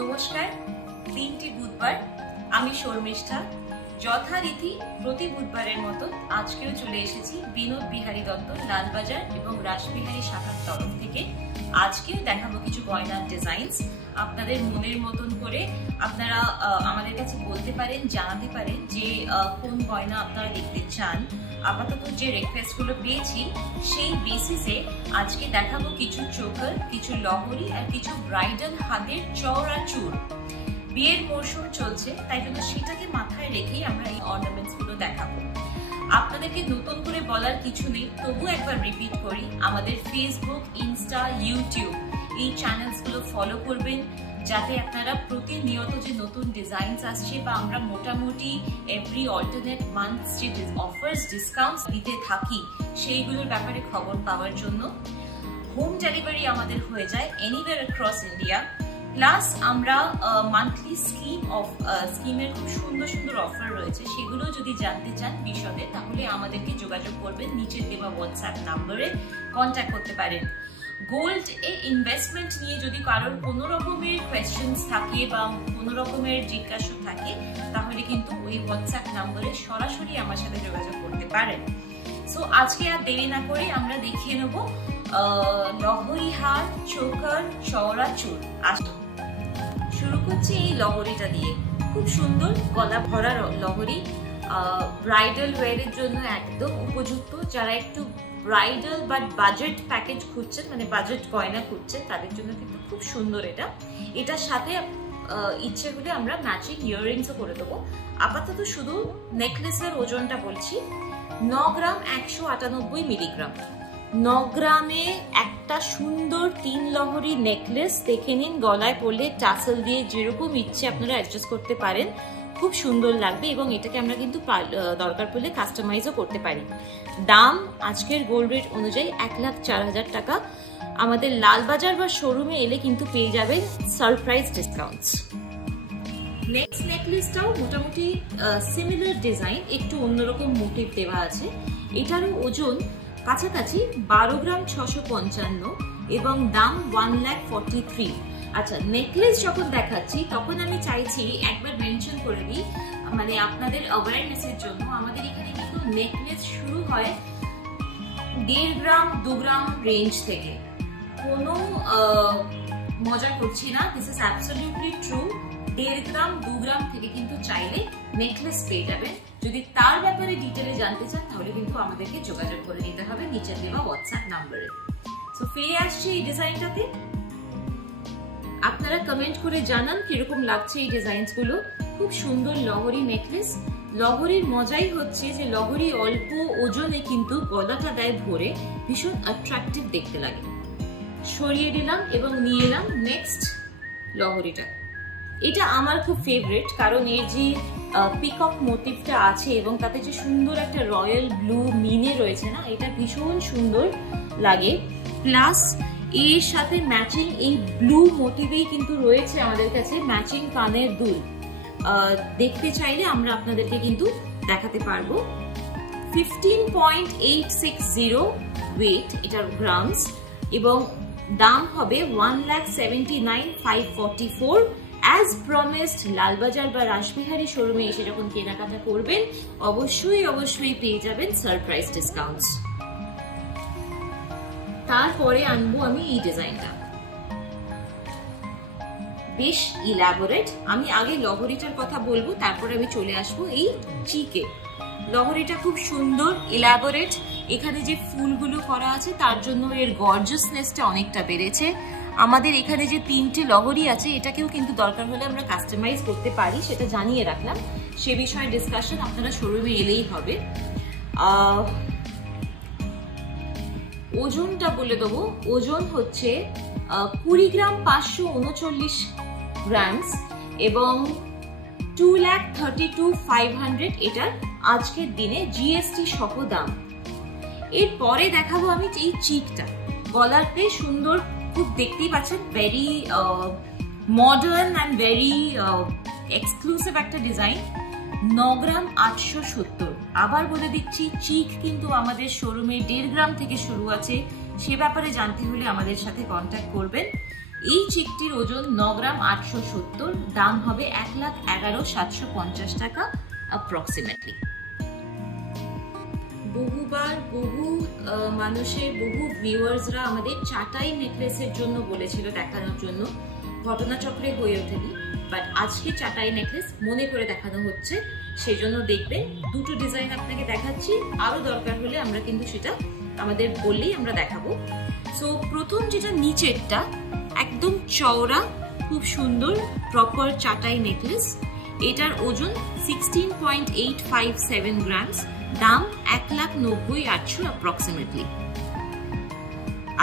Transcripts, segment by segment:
নমস্কার। দিনটি বুধবার, আমি শর্মিষ্ঠা। যথারীতি প্রতি বুধবারের মতো আজকেও চলে এসেছি বিনোদ বিহারী দত্ত লালবাজার এবং রাসবিহারী শাখার তরফ থেকে। আজকেও দেখাবো কিছু গয়নার ডিজাইনস। আপনাদের মনের মতন করে আপনারা আমাদের কাছে বলতে পারেন, জানাতে পারেন যে কোন গয়না আপনারা দেখতে চান। আপাতত যে রিকোয়েস্টগুলো পেয়েছি সেই বেসিসে আজকে দেখাবো কিছু চোকার, কিছু লহরি আর কিছু ব্রাইডাল হাতের চওড়া চুর। বিয়ের মরশুম চলছে, তাই জন্য সেটাকে মাথায় রেখেই আমরা এই অর্নামেন্টস গুলো দেখাবো। আপনাদেরকে নতুন করে বলার কিছু নেই, তবু একবার রিপিট করি, আমাদের ফেসবুক, ইনস্টা, ইউটিউব এই চ্যানেলস গুলো ফলো করবেন, যাতে আপনারা প্রতিনিয়ত যে নতুন ডিজাইনস আসছে বা আমরা মোটামুটি এভরি অল্টারনেট মান্থস যে অফার্স ডিসকাউন্টস দিতে থাকি সেইগুলোর ব্যাপারে খবর পাওয়ার জন্য। হোম ডেলিভারি আমাদের হয়ে যায় এনিওয়্যার অ্যাক্রস ইন্ডিয়া। প্লাস আমরা মান্থলি স্কিমের খুব সুন্দর সুন্দর অফার রয়েছে, সেগুলো যদি জানতে চান বিশদে তাহলে আমাদেরকে যোগাযোগ করবেন, নিচে দেওয়া হোয়াটসঅ্যাপ নাম্বারে কন্ট্যাক্ট করতে পারেন। গোল্ড এ ইনভেস্টমেন্ট নিয়ে যদি কারোর কোনো রকমের কোয়েশ্চেন্স থাকে বা কোনো রকমের জিজ্ঞাসা থাকে তাহলে কিন্তু ওই হোয়াটসঅ্যাপ নাম্বারে সরাসরি আমার সাথে যোগাযোগ করতে পারেন। সো আজকে আর দেরি না করে আমরা দেখিয়ে নেব লহরি হার, চোকার, চওড়া চুর। আসুন শুরু করছি এই লহরিটা দিয়ে। খুব সুন্দর গলা ভরা লহরি, ব্রাইডাল ওয়্যারের জন্য একদম উপযুক্ত। যারা একটু ব্রাইডাল বাট বাজেট প্যাকেজ খুঁজছেন, মানে বাজেট গয়না খুঁজছেন, তাদের জন্য কিন্তু খুব সুন্দর এটা। এটার সাথে ইচ্ছে হলে আমরা ম্যাচিং ইয়াররিংসও করে দেবো। আপাতত শুধু নেকলেসের ওজনটা বলছি, 9 গ্রাম 198 মিলিগ্রাম। 9 গ্রামে একটা সুন্দর 3 লহরি নেকলেস দেখে নিন, গলায় পরলে টাসেল দিয়ে যেরকম ইচ্ছে আপনারা অ্যাডজাস্ট করতে পারেন, খুব সুন্দর লাগবে। এবং এটাকে আমরা কিন্তু দরকার পড়লে কাস্টমাইজও করতে পারি। দাম আজকের গোল্ড রেট অনুযায়ী 1,04,000 টাকা। আমাদের লালবাজার বা শোরুমে এলে কিন্তু পেয়ে যাবেন সারপ্রাইজ ডিসকাউন্টস। নেক্সট নেকলেসটাও মোটামুটি সিমিলার ডিজাইন, একটু অন্যরকম মোটিভ দেওয়া আছে। এটারও ওজন কাছাকাছি 12 গ্রাম 655 এবং দাম 1,43,000। আচ্ছা, নেকলেস যখন দেখাচ্ছি তখন আমি চাইছি একবার মেনশন করে দিই, মানে আপনাদের অ্যাওয়ারনেসের জন্য, আমাদের এখানে কিন্তু নেকলেস শুরু হয় 1.5 গ্রাম 2 গ্রাম রেঞ্জ থেকে। কোনো মজা করছি না, দিস ইজ অ্যাবসলিউটলি ট্রু। 1.5 গ্রাম 2 গ্রাম থেকে কিন্তু চাইলে নেকলেস পেয়ে যাবেন। যদি তার ব্যাপারে ডিটেলে জানতে চান তাহলে কিন্তু আমাদেরকে যোগাযোগ করে নিতে হবে নিচে দেওয়া হোয়াটসঅ্যাপ নাম্বারে। সো ফিরে আসছি এই ডিজাইনটাতে। আপনারা কমেন্ট করে জানান কিরকম লাগছে এই ডিজাইনস গুলো। খুব সুন্দর লহরি নেকলেস। লহরির মজাই হচ্ছে যে লহরি অল্প ওজনে কিন্তু গলাটা দেয় ভরে, ভীষণ অ্যাট্রাকটিভ দেখতে লাগে। সরিয়ে দিলাম এবং নিয়ে এলাম নেক্সট লহরিটা। এটা আমার খুব ফেভারিট, কারণ এর যে পিকক মোটিভটা আছে এবং তাতে যে সুন্দর একটা রয়্যাল ব্লু মিনে রয়েছে না, এটা ভীষণ সুন্দর লাগে। প্লাস এর সাথে ম্যাচিং এই ব্লু মোটিভেই কিন্তু রয়েছে আমাদের কাছে ম্যাচিং কানের দুল। দেখতে চাইলে আমরা আপনাদেরকে কিন্তু দেখাতে পারবো। 15.860 ওয়েট এটার গ্রামস এবং দাম হবে 1,79,544। অ্যাজ প্রমিসড, লালবাজার বা রাসবিহারী শোরুমে এসে যখন কেনাকাটা করবেন অবশ্যই পেয়ে যাবেন সারপ্রাইজ ডিসকাউন্টস। তারপরে আনবো আমি এই ডিজাইনটা, বেশ ইলাবোরেট। আমি আগে লহরিটার কথা বলবো, তারপরে আমি চলে আসবো এই চিকে। লহরিটা খুব সুন্দর ইলাবোরেট। এখানে যে ফুলগুলো করা আছে তার জন্য এর গর্জিয়াসনেসটা অনেকটা বেড়েছে। আমাদের এখানে যে 3টে লহরি আছে এটাকেও কিন্তু দরকার হলে আমরা কাস্টমাইজ করতে পারি, সেটা জানিয়ে রাখলাম। সে বিষয়ে ডিসকাশন আপনারা শোরুমে এলেই হবে। ওজনটা বলে দেবো, ওজন হচ্ছে 20 গ্রাম 539 গ্রামস এবং 2,32,500 এটার আজকের দিনে জিএসটি সহ দাম। এরপরে দেখাবো আমি এই চিকটা। গলাতে সুন্দর, খুব দেখতেই পাচ্ছেন, very modern and very exclusive একটা ডিজাইন। 9 গ্রাম 870। আবার বলে দিচ্ছি, চিক কিন্তু আমাদের শোরুমে 1.5 গ্রাম থেকে শুরু আছে। সে ব্যাপারে জানতে হলে আমাদের সাথে কন্ট্যাক্ট করবেন। এই চিকটির ওজন 9 গ্রাম 870, দাম হবে 1,11,750 টাকা অ্যাপ্রক্সিমেটলি। বহুবার বহু মানুষের বহু ভিউয়ার্সরা আমাদের চাটাই নেকলেসের জন্য বলেছিল দেখানোর জন্য, ঘটনাচক্রে হয়ে ওঠেনি, বাট আজকে চাটাই নেকলেস মনে করে দেখানো হচ্ছে, সেই জন্য দেখবেন দুটো ডিজাইন আপনাকে দেখাচ্ছি, আরো দরকার হলে আমরা কিন্তু সেটা আমাদের বললেই আমরা দেখাবো। সো প্রথম যেটা নিচেরটা একদম চওড়া, খুব সুন্দর প্রপার চাটাই নেকলেস, এটার ওজন 16.857 গ্রামস, দাম 1,90,800 অ্যাপ্রক্সিমেটলি।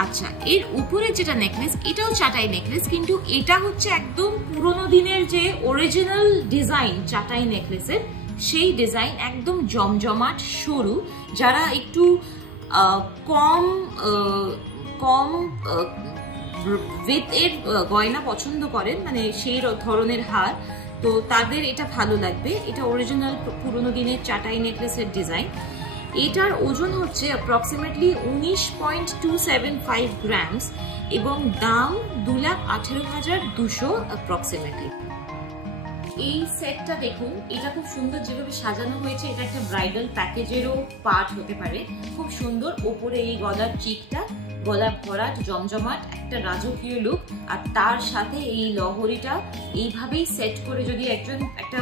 আচ্ছা, এর উপরে যেটা নেকলেস এটাও চাটাই নেকলেস, কিন্তু এটা হচ্ছে একদম পুরোনো দিনের যে অরিজিনাল ডিজাইন চাটাই নেকলেসের, সেই ডিজাইন একদম জমজমাট সরু। যারা একটু কম উইথ এর গয়না পছন্দ করেন, মানে সেই ধরনের হার, তো তাদের এটা ভালো লাগবে। এটা অরিজিনাল পুরোনো দিনের চাটাই নেকলেসের ডিজাইন। এটার ওজন হচ্ছে অ্যাপ্রক্সিমেটলি 19.275 গ্রামস এবং দাম 2,18,200 অ্যাপ্রক্সিমেটলি। এই সেটটা দেখুন, এটা খুব সুন্দর যেভাবে সাজানো হয়েছে, এটা একটা ব্রাইডাল প্যাকেজেরও পার্ট হতে পারে। খুব সুন্দর ওপরে এই গলার চিকটা, গলা ভরাট জমজমাট একটা রাজকীয় লুক, আর তার সাথে এই লহরিটা এইভাবেই সেট করে যদি একটা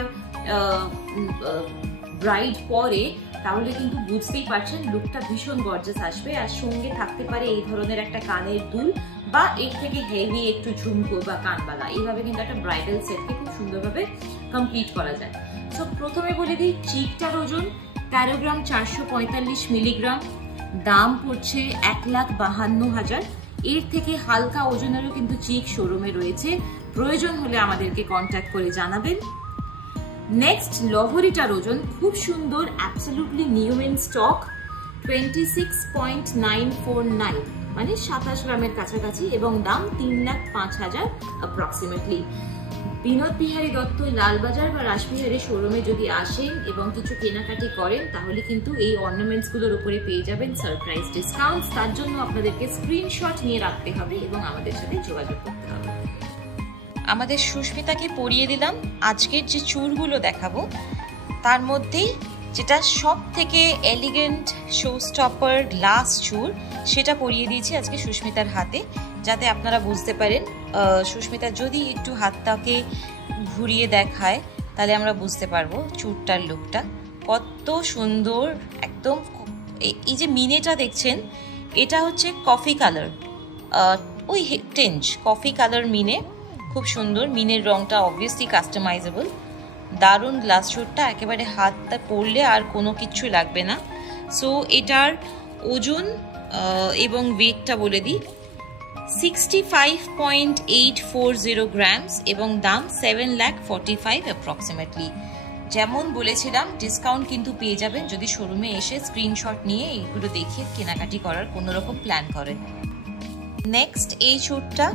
ব্রাইড পরে, তাহলে কিন্তু বুঝতেই পারছেন লুকটা ভীষণ গর্জাস আসবে। আর সঙ্গে থাকতে পারে এই ধরনের একটা কানের দুল বা এর থেকে হেভি একটু ঝুমকো বা কানবালা, এইভাবে কিন্তু একটা ব্রাইডাল সেটকে খুব সুন্দরভাবে কমপ্লিট করা যায়। সো প্রথমে বলে দিই, চিকটার ওজন 13 গ্রাম 445 মিলিগ্রাম, দাম পড়ছে 1,52,000। এর থেকে হালকা ওজনেরও কিন্তু চিক শোরুমে রয়েছে, প্রয়োজন হলে আমাদেরকে কন্ট্যাক্ট করে জানাবেন। নেক্সট লহরিটার ওজন খুব সুন্দর, অ্যাবসলিউটলি নিউ ইন স্টক, 26.949, মানে 27 গ্রামের কাছাকাছি, এবং দাম 3,05,000 অ্যাপ্রক্সিমেটলি। বিনোদ বিহারী দত্ত লালবাজার বা রাসবিহারী শোরুমে যদি আসেন এবং কিছু কেনাকাটি করেন, তাহলে কিন্তু এই অর্নামেন্টস গুলোর উপরে পেয়ে যাবেন সারপ্রাইজ ডিসকাউন্ট। তার জন্য আপনাদেরকে স্ক্রিনশট নিয়ে রাখতে হবে এবং আমাদের সাথে যোগাযোগ করতে হবে। আমাদের সুস্মিতাকে পরিয়ে দিলাম আজকের যে চূড়গুলো দেখাবো, তার মধ্যেই যেটা সব থেকে এলিগেন্ট শো স্টপার গ্লাস চূড়, সেটা পরিয়ে দিয়েছি আজকে সুস্মিতার হাতে, যাতে আপনারা বুঝতে পারেন। সুস্মিতা যদি একটু হাতটাকে ঘুরিয়ে দেখায়, তাহলে আমরা বুঝতে পারবো চূড়টার লুকটা কত সুন্দর। একদম এই যে মিনেটা দেখছেন, এটা হচ্ছে কফি কালার, ওই টেঞ্জ কফি কালার মিনে, খুব সুন্দর। মিনের রংটা অবভিয়াসলি কাস্টমাইজেবল। দারুণ গ্লাস চূড়টা, একেবারে হাতটা পরলে আর কোনো কিছু লাগবে না। সো এটার ওজন এবং ওয়েটটা বলে দিই, 65.840 গ্রামস এবং দাম 7,45,000 অ্যাপ্রক্সিমেটলি। যেমন বলেছিলাম, ডিসকাউন্ট কিন্তু পেয়ে যাবেন যদি শোরুমে এসে স্ক্রিনশট নিয়ে এইগুলো দেখে কেনাকাটি করার কোনো রকম প্ল্যান করেন। নেক্সট এই চূড়টা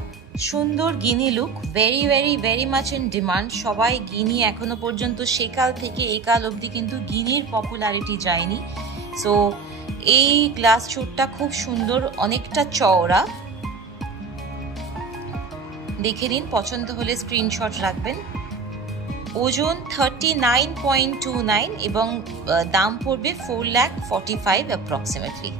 সুন্দর গিনি look, very very very much in demand. সবাই গিনি এখনো পর্যন্ত সেকাল থেকে এই কাল অবধি কিন্তু গিনির পপুলারিটি যায়নি। সো এই গ্লাস চূড়টা খুব সুন্দর, অনেকটা চওড়া, দেখে নিন, পছন্দ হলে স্ক্রিনশট রাখবেন। ওজন 39.29 এবং দাম পড়বে 4,45,000 অ্যাপ্রক্সিমেটলি।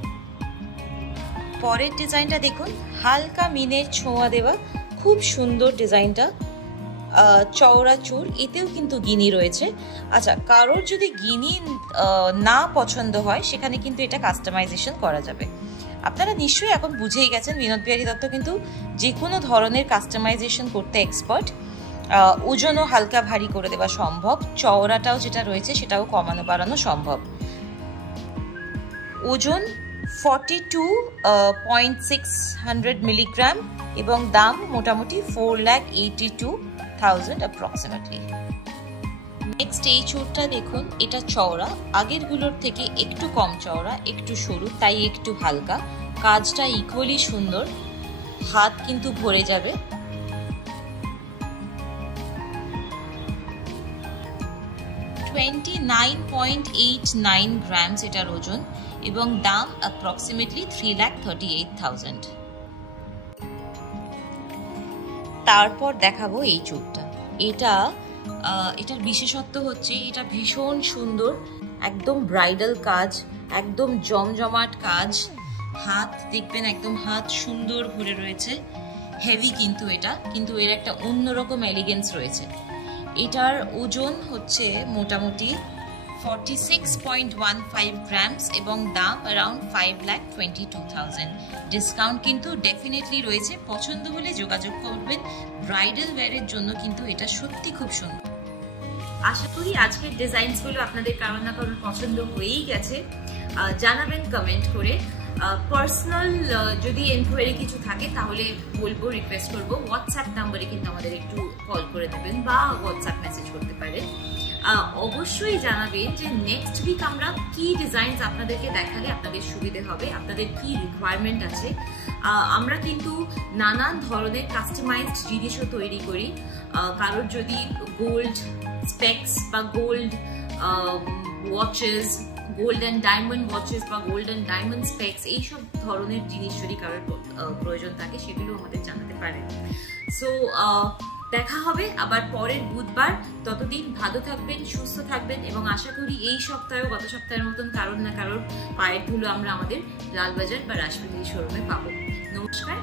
পরের ডিজাইনটা দেখুন, হালকা মিনের ছোঁয়া দেওয়া, খুব সুন্দর ডিজাইনটা, চওড়া চূড়, এতেও কিন্তু গিনি রয়েছে। আচ্ছা, কারোর যদি গিনি না পছন্দ হয়, সেখানে কিন্তু এটা কাস্টমাইজেশন করা যাবে। আপনারা নিশ্চয়ই এখন বুঝেই গেছেন, বিনোদ বিহারী দত্ত কিন্তু যে কোনো ধরনের কাস্টমাইজেশন করতে এক্সপার্ট। ওজনও হালকা ভারী করে দেওয়া সম্ভব, চওড়াটাও যেটা রয়েছে সেটাও কমানো বাড়ানো সম্ভব। ওজন 42.600 মিলিগ্রাম এবং দাম মোটামুটি 4,82,000 অ্যাপ্রক্সিমেটলি। নেক্সট এই চূড়টা দেখুন, এটা চওড়া, আগেরগুলোর থেকে একটু কম চওড়া, একটু সরু, তাই একটু হালকা। কাজটা ইকুয়ালি সুন্দর, হাত কিন্তু ভরে যাবে। $29.89 গ্রামস এটার ওজন এবং দাম অ্যাপ্রক্সিমেটলি 3,38,000। তারপর দেখাবো এই চুড়টা। এটার বিশেষত্ব হচ্ছে এটা ভীষণ সুন্দর, একদম ব্রাইডাল কাজ, একদম জমজমাট কাজ। হাত দেখবেন একদম হাত সুন্দর ভরে রয়েছে, হেভি কিন্তু এটা, কিন্তু এর একটা অন্যরকম এলিগেন্স রয়েছে। এটার ওজন হচ্ছে মোটামুটি 46.15 গ্রামস এবং দাম অ্যারাউন্ড 5,22,000। ডিসকাউন্ট কিন্তু ডেফিনেটলি রয়েছে, পছন্দ হলে যোগাযোগ করবেন। ব্রাইডাল ওয়্যারের জন্য কিন্তু এটা সত্যি খুব সুন্দর। আশা করি আজকের ডিজাইনসগুলো আপনাদের কারো না কারোর পছন্দ হয়েই গেছে। জানাবেন কমেন্ট করে। পার্সোনাল যদি এনকোয়ারি কিছু থাকে তাহলে বলবো, রিকোয়েস্ট করবো হোয়াটসঅ্যাপ নাম্বারে কিন্তু আমাদের একটু কল করে দেবেন বা হোয়াটসঅ্যাপ মেসেজ করতে পারেন। অবশ্যই জানাবেন যে নেক্সট উইক আমরা কি ডিজাইনস আপনাদেরকে দেখালে আপনাদের সুবিধে হবে, আপনাদের কি রিকোয়ারমেন্ট আছে। আমরা কিন্তু নানান ধরনের কাস্টমাইজড জিনিসও তৈরি করি। কারোর যদি গোল্ড স্পেক্স বা gold watches, gold and diamond watches বা গোল্ড অ্যান্ড ডায়মন্ড স্পেক্স, এইসব ধরনের জিনিস যদি কারোর প্রয়োজন থাকে সেগুলো আমাদের জানাতে পারেন। সো দেখা হবে আবার পরের বুধবার। ততদিন ভালো থাকবেন, সুস্থ থাকবেন এবং আশা করি এই সপ্তাহে গত সপ্তাহের মতন কারোর না কারোর পায়ের ধুলো আমরা আমাদের লালবাজার বা রাসবিহারী শোরুমে পাবো। নমস্কার।